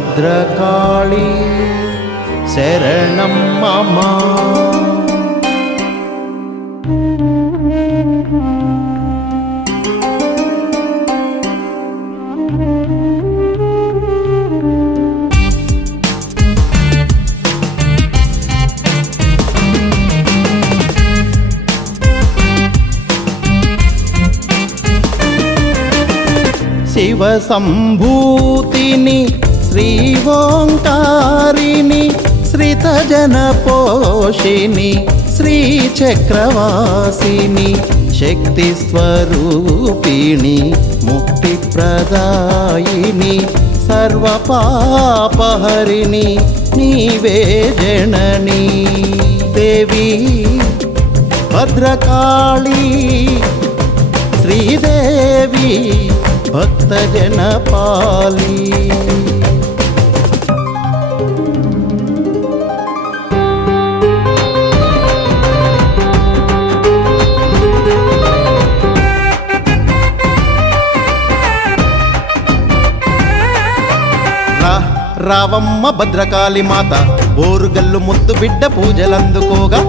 భద్రకాళి శరణం మమ. శివ సంభూతిని శ్రీ ఓంకారిని శ్రితజన పోషిని శ్రీ చక్రవాసిని శక్తి స్వరూపిణి ముక్తి ప్రదాయిని సర్వ పాపహరిణి నీవే జనని దేవి భద్రకాళి శ్రీదేవి భక్తజన పాలి. రావమ్మ భద్రకాళి మాత ఓరుగల్లు ముద్దు బిడ్డ పూజలందుకోగా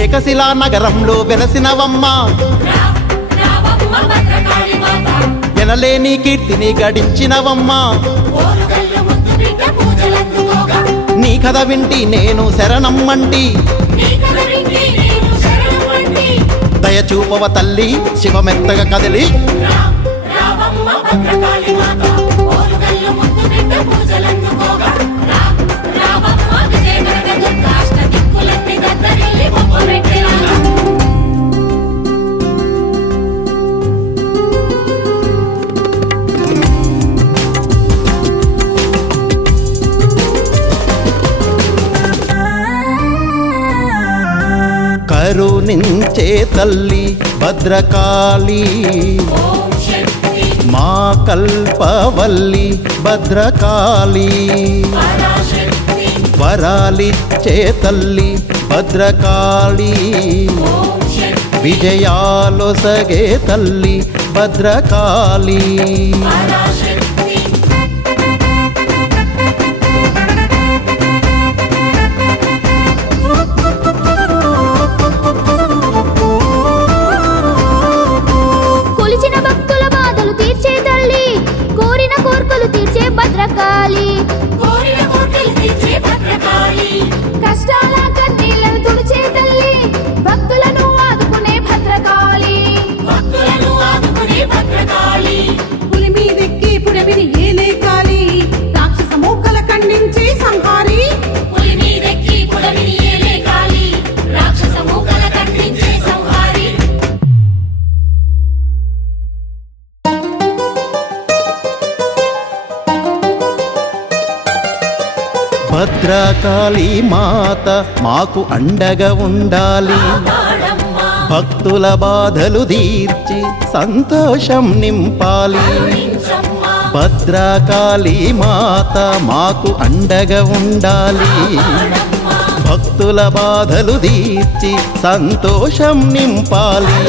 ఏకశిలా నగరంలో వెలసినవమ్మ ఎనలేని కీర్తిని గడించినవమ్మ. నీ కథ వింటి నేను శరణమ్మంటి దయచూపవ తల్లి శివమెత్తగా కదిలి. కరుణించే తల్లి భద్రకాళి మా కల్పవల్లి భద్రకాళి వరాలిచ్చే తల్లి భద్రకాళి విజయాలొసగే తల్లి భద్రకాళి. కష్టాల కన్నీళ్లను తుడిచే తల్లి భక్తులను ఆదుకునే భద్రకాళి. పులి మీదెక్కి పుడమిని ఏలే కాళి రాక్షస మూకల ఖండించే సంహారి. భద్రకాళి మాత మాకు అండగా ఉండాలి భక్తుల బాధలు తీర్చి సంతోషం నింపాలి. భద్రకాళి మాత మాకు అండగా ఉండాలి భక్తుల బాధలు తీర్చి సంతోషం నింపాలి.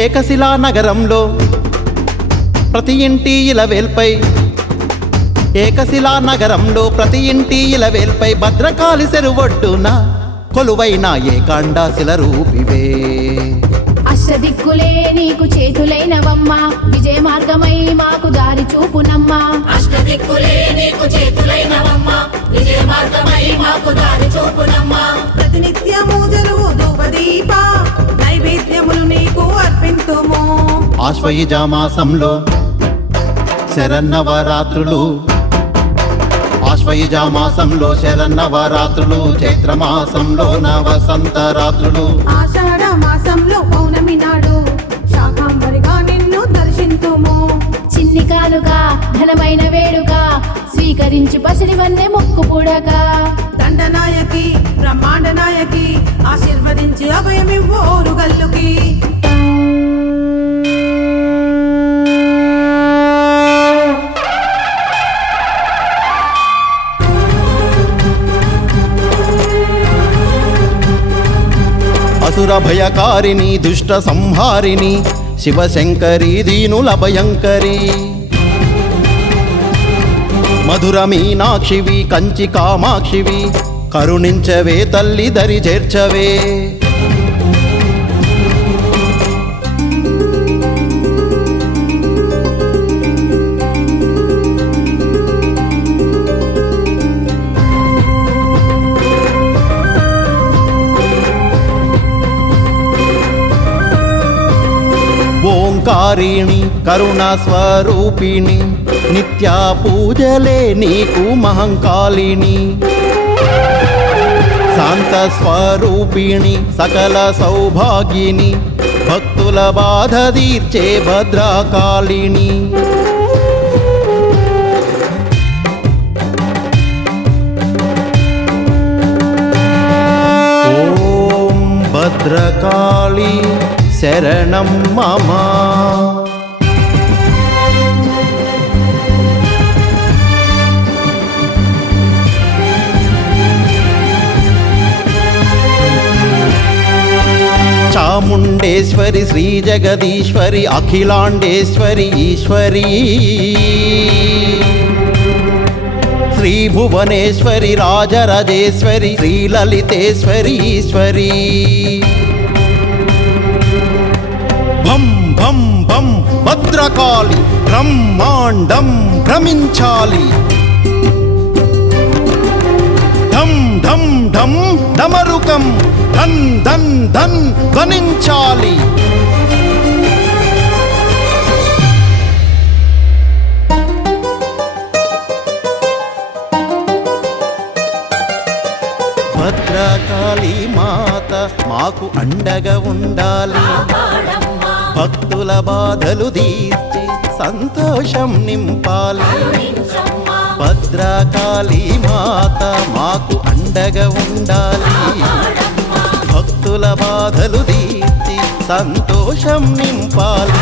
ఏకశిలా నగరంలో ప్రతి ఇంటి ఇలవేల్పై ఏకశిలా నగరంలో ప్రతి ఇంటి ఇలవేల్పై భద్రకాళి చెరువొడ్డున కొలువైన ఏకాండాశిల రూపివే. అష్టదిక్కులే నీకు చేతులైనవమ్మ విజయ మార్గమై మాకు దారి చూపునమ్మా. అష్టదిక్కులే నీకు చేతులైనవమ్మ విజయ మార్గమై మాకు దారి చూపునమ్మా. ప్రతినిత్యము జలువు ధూపదీప నైవేద్యములు నీకు అర్పింతుము. ఆశ్వయుజ మాసంలో శరన్నవరాత్రులు ఆశ్వయుజ మాసంలో శరన్నవరాత్రులు చైత్రమాసంలో వసంత రాత్రులు ఆషాఢ మాసంలో పౌర్ణమి నాడు శాకాంబరిగా నిన్ను దర్శింతుము. చిన్ని కానుగా ఘనమైన వేడుక శ్రీ స్వీకరించి పసిడి వన్నె ముక్కు పుడక దండనాయకి బ్రహ్మాండ నాయకి ఆశీర్వదించి అభయమివ్వు ఓరుగల్లుకి అసుర భయకారిణి దుష్ట సంహారిణి శివశంకరి దీనుల భయంకరి మధుర మీనాక్షివి కంచి కామాక్షివి కరుణించవే తల్లి దరి చేర్చవే ఓంకారిణి కరుణ స్వరూపిణి నిత్యా పూజలే నీకు మహంకాళిని శాంత స్వరూపిణి సకల సౌభాగ్యిని భక్తుల బాధ తీర్చే భద్రకాళిని ఓం భద్రకాళి శరణం మమ చాముండేశ్వరి శ్రీ జగదీశ్వరి అఖిలాండేశ్వరి ఈశ్వరి శ్రీ భువనేశ్వరి రాజరాజేశ్వరి శ్రీ లలితేశ్వరి ఈశ్వరి భం భం భం భద్రకాళి బ్రహ్మాండం భ్రమించాలి ఢం ఢం ఢం డమరుకం ధన్ ధన్ ధన్ ధ్వనించాలి భద్రకాళి మాత మాకు అండగా ఉండాలి భక్తుల బాధలు తీర్చి సంతోషం నింపాలి భద్రకాళి మాత మాకు అండగా ఉండాలి భక్తుల బాధలు తీర్చి సంతోషం నింపాలి